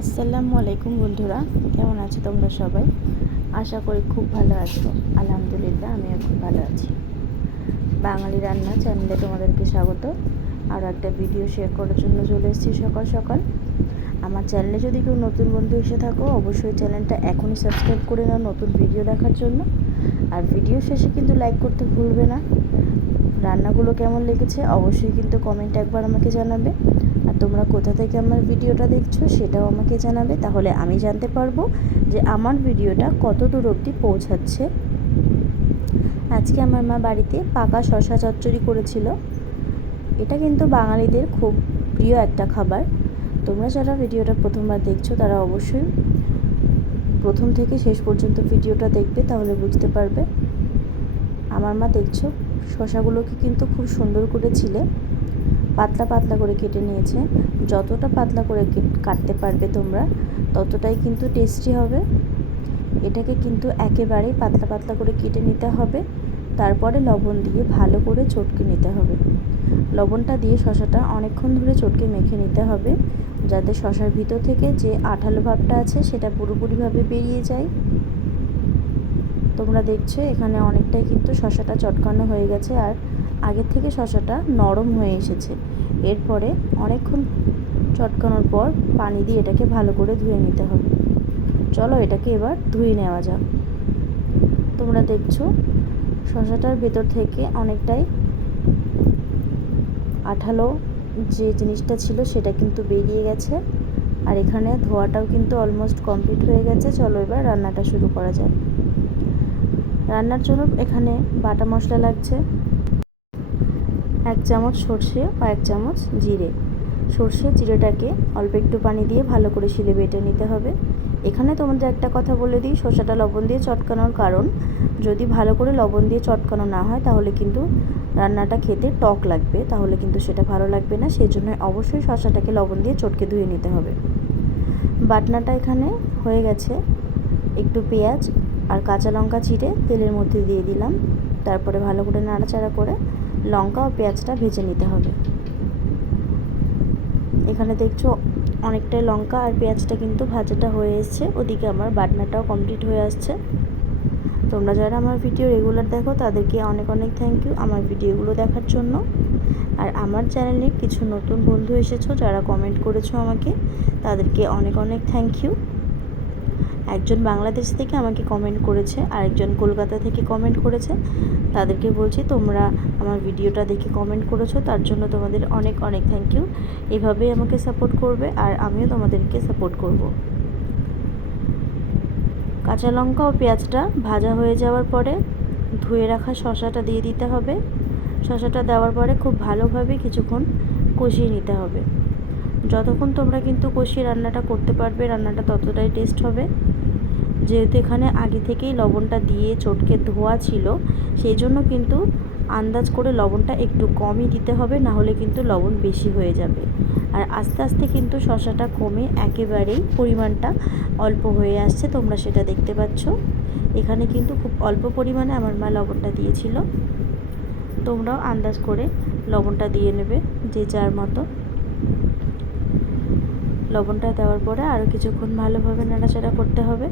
আসসালামু আলাইকুম বন্ধুরা, কেমন আছো তোমরা সবাই? আশা করি খুব ভালো আছো। আলহামদুলিল্লাহ, আমিও খুব ভালো আছি। বাঙালি রান্না চ্যানেলে তোমাদেরকে স্বাগত। আরও একটা ভিডিও শেয়ার করার জন্য চলে এসেছি সকাল সকাল। আমার চ্যানেলে যদি কেউ নতুন বন্ধু এসে থাকো, অবশ্যই চ্যানেলটা এখনই সাবস্ক্রাইব করে নাও নতুন ভিডিও দেখার জন্য। আর ভিডিও শেষে কিন্তু লাইক করতে ভুলবে না। রান্নাগুলো কেমন লেগেছে, অবশ্যই কিন্তু কমেন্ট একবার আমাকে জানাবে। আর তোমরা কোথা থেকে আমার ভিডিওটা দেখছ সেটাও আমাকে জানাবে। তাহলে আমি জানতে পারব যে আমার ভিডিওটা কত দূর অবধি পৌঁছাচ্ছে। আজকে আমার মা বাড়িতে পাকা শশা চচ্চড়ি করেছিল। এটা কিন্তু বাঙালিদের খুব প্রিয় একটা খাবার। তোমরা যারা ভিডিওটা প্রথমবার দেখছ তারা অবশ্যই প্রথম থেকে শেষ পর্যন্ত ভিডিওটা দেখবে, তাহলে বুঝতে পারবে। আমার মা দেখছ শশাগুলোকে কিন্তু খুব সুন্দর করে ছিলে। পাতলা পাতলা করে কেটে নিয়েছে। যতটা পাতলা করে কাটতে পারবে তোমরা, ততটাই কিন্তু টেস্টি হবে। এটাকে কিন্তু একেবারেই পাতলা পাতলা করে কেটে নিতে হবে। তারপরে লবণ দিয়ে ভালো করে চটকে নিতে হবে। লবণটা দিয়ে শশাটা অনেকক্ষণ ধরে চটকে মেখে নিতে হবে, যাতে শশার ভিতর থেকে যে আঠালো ভাবটা আছে সেটা পুরোপুরিভাবে বেরিয়ে যায়। তোমরা দেখছ এখানে অনেকটাই কিন্তু শশাটা চটকানো হয়ে গেছে, আর আগের থেকে শশাটা নরম হয়ে এসেছে। এরপরে অনেকক্ষণ চটকানোর পর পানি দিয়ে এটাকে ভালো করে ধুয়ে নিতে হবে। চলো এটাকে এবার ধুয়ে নেওয়া যাক। তোমরা দেখছ, শশাটার ভেতর থেকে অনেকটাই আঠালো যে জিনিসটা ছিল সেটা কিন্তু বেরিয়ে গেছে। আর এখানে ধোয়াটাও কিন্তু অলমোস্ট কমপ্লিট হয়ে গেছে। চলো এবার রান্নাটা শুরু করা যায় রান্নার জন্য এখানে বাটা মশলা লাগছে। এক চামচ সর্ষে বা এক চামচ জিরে। সর্ষে জিরেটাকে অল্প একটু পানি দিয়ে ভালো করে শিলে বেটে নিতে হবে। এখানে তোমাদের একটা কথা বলে দিই শসাটা লবণ দিয়ে চটকানোর কারণ, যদি ভালো করে লবণ দিয়ে চটকানো না হয়, তাহলে কিন্তু রান্নাটা খেতে টক লাগবে, তাহলে কিন্তু সেটা ভালো লাগবে না সেই জন্য অবশ্যই শসাটাকে লবণ দিয়ে চটকে ধুয়ে নিতে হবে। বাটনাটা এখানে হয়ে গেছে। একটু পেঁয়াজ আর কাঁচা লঙ্কা চিড়ে তেলের মধ্যে দিয়ে দিলাম। তারপরে ভালো করে নাড়াচাড়া করে লঙ্কা ও পেঁয়াজটা ভেজে নিতে হবে। এখানে দেখছ অনেকটাই লঙ্কা আর পেঁয়াজটা কিন্তু ভাজাটা হয়ে এসছে। ওদিকে আমার বাটনাটাও কমপ্লিট হয়ে আসছে। তোমরা যারা আমার ভিডিও রেগুলার দেখো, তাদেরকে অনেক অনেক থ্যাংক ইউ আমার ভিডিওগুলো দেখার জন্য। আর আমার চ্যানেলে কিছু নতুন বন্ধু এসেছ, যারা কমেন্ট করেছ আমাকে, তাদেরকে অনেক অনেক থ্যাংক ইউ একজন বাংলাদেশ থেকে আমাকে কমেন্ট করেছে, আরেকজন কলকাতা থেকে কমেন্ট করেছে। তাদেরকে বলছি, তোমরা আমার ভিডিওটা দেখে কমেন্ট করেছ, তার জন্য তোমাদের অনেক অনেক থ্যাংক ইউ এভাবেই আমাকে সাপোর্ট করবে আর আমিও তোমাদেরকে সাপোর্ট করব। কাঁচা লঙ্কা ও পেঁয়াজটা ভাজা হয়ে যাওয়ার পরে ধুয়ে রাখা শশাটা দিয়ে দিতে হবে। শশাটা দেওয়ার পরে খুব ভালোভাবে কিছুক্ষণ কষিয়ে নিতে হবে। যতক্ষণ তোমরা কিন্তু কষিয়ে রান্নাটা করতে পারবে, রান্নাটা ততটাই টেস্ট হবে। যেহেতু এখানে আগে থেকেই লবণটা দিয়ে চটকে ধোয়া ছিল, সেই জন্য কিন্তু আন্দাজ করে লবণটা একটু কমই দিতে হবে, না হলে কিন্তু লবণ বেশি হয়ে যাবে। আর আস্তে আস্তে কিন্তু শশাটা কমে একেবারেই পরিমাণটা অল্প হয়ে আসছে, তোমরা সেটা দেখতে পাচ্ছ। এখানে কিন্তু খুব অল্প পরিমাণে আমার মা লবণটা দিয়েছিল। তোমরাও আন্দাজ করে লবণটা দিয়ে নেবে যে যার মতো। লবণটা দেওয়ার পরে আরও কিছুক্ষণ ভালোভাবে নাড়াচাড়া করতে হবে।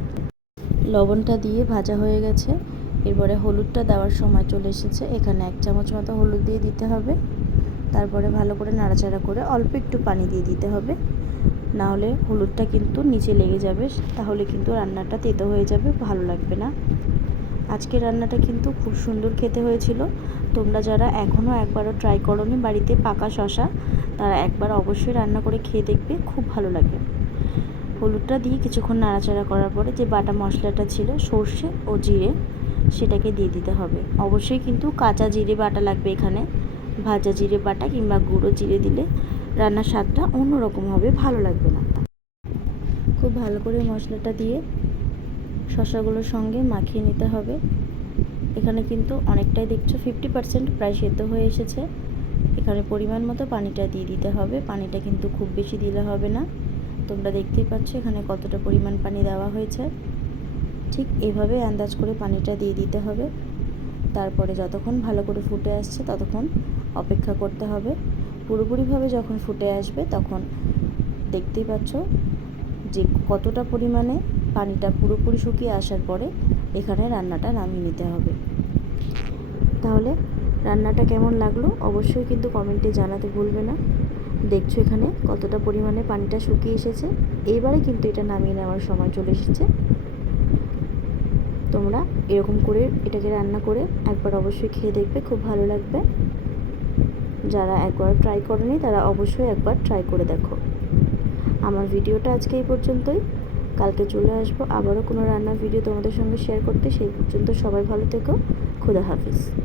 লবণটা দিয়ে ভাজা হয়ে গেছে। এরপরে হলুদটা দেওয়ার সময় চলে এসেছে। এখানে এক চামচ মতো হলুদ দিয়ে দিতে হবে। তারপরে ভালো করে নাড়াচাড়া করে অল্প একটু পানি দিয়ে দিতে হবে। না হলে হলুদটা কিন্তু নিচে লেগে যাবে, তাহলে কিন্তু রান্নাটা তেতো হয়ে যাবে, ভালো লাগবে না। আজকে রান্নাটা কিন্তু খুব সুন্দর খেতে হয়েছিল। তোমরা যারা এখনও একবারও ট্রাই করোনি বাড়িতে পাকা শশা তারা একবার অবশ্যই রান্না করে খেয়ে দেখবে, খুব ভালো লাগে। হলুদটা দিয়ে কিছুক্ষণ নাড়াচাড়া করার পরে যে বাটা মশলাটা ছিল, সর্ষে ও জিরে, সেটাকে দিয়ে দিতে হবে। অবশ্যই কিন্তু কাঁচা জিরে বাটা লাগবে এখানে। ভাজা জিরে বাটা কিংবা গুঁড়ো জিরে দিলে রান্নার স্বাদটা অন্যরকম হবে, ভালো লাগবে না। খুব ভালো করে মশলাটা দিয়ে শশাগুলোর সঙ্গে মাখিয়ে নিতে হবে। এখানে কিন্তু অনেকটাই দেখছ ফিফটি পার্সেন্ট প্রায় সেদ্ধ হয়ে এসেছে। এখানে পরিমাণ মতো পানিটা দিয়ে দিতে হবে। পানিটা কিন্তু খুব বেশি দিলে হবে না। তোমরা দেখতেই পাচ্ছ, এখানে কতটা পরিমাণ পানি দেওয়া হয়েছে। ঠিক এভাবে আন্দাজ করে পানিটা দিয়ে দিতে হবে। তারপরে যতক্ষণ ভালো করে ফুটে আসছে, ততক্ষণ অপেক্ষা করতে হবে। পুরোপুরিভাবে যখন ফুটে আসবে, তখন দেখতেই পাচ্ছ যে কতটা পরিমাণে পানিটা পুরোপুরি শুকিয়ে আসার পরে এখানে রান্নাটা নামিয়ে নিতে হবে। তাহলে রান্নাটা কেমন লাগল? অবশ্যই কিন্তু কমেন্টে জানাতে ভুলবে না। দেখছ এখানে কতটা পরিমাণে পানিটা শুকিয়ে এসেছে। এইবারে কিন্তু এটা নামিয়ে নেওয়ার সময় চলে এসেছে। তোমরা এরকম করে এটাকে রান্না করে একবার অবশ্যই খেয়ে দেখবে, খুব ভালো লাগবে। যারা একবার ট্রাই করেনি, তারা অবশ্যই একবার ট্রাই করে দেখো। আমার ভিডিওটা আজকে এই পর্যন্তই। কালকে চলে আসব আবারও কোনো রান্নার ভিডিও তোমাদের সঙ্গে শেয়ার করতে। সেই পর্যন্ত সবাই ভালো থেকো। খুদা হাফিজ।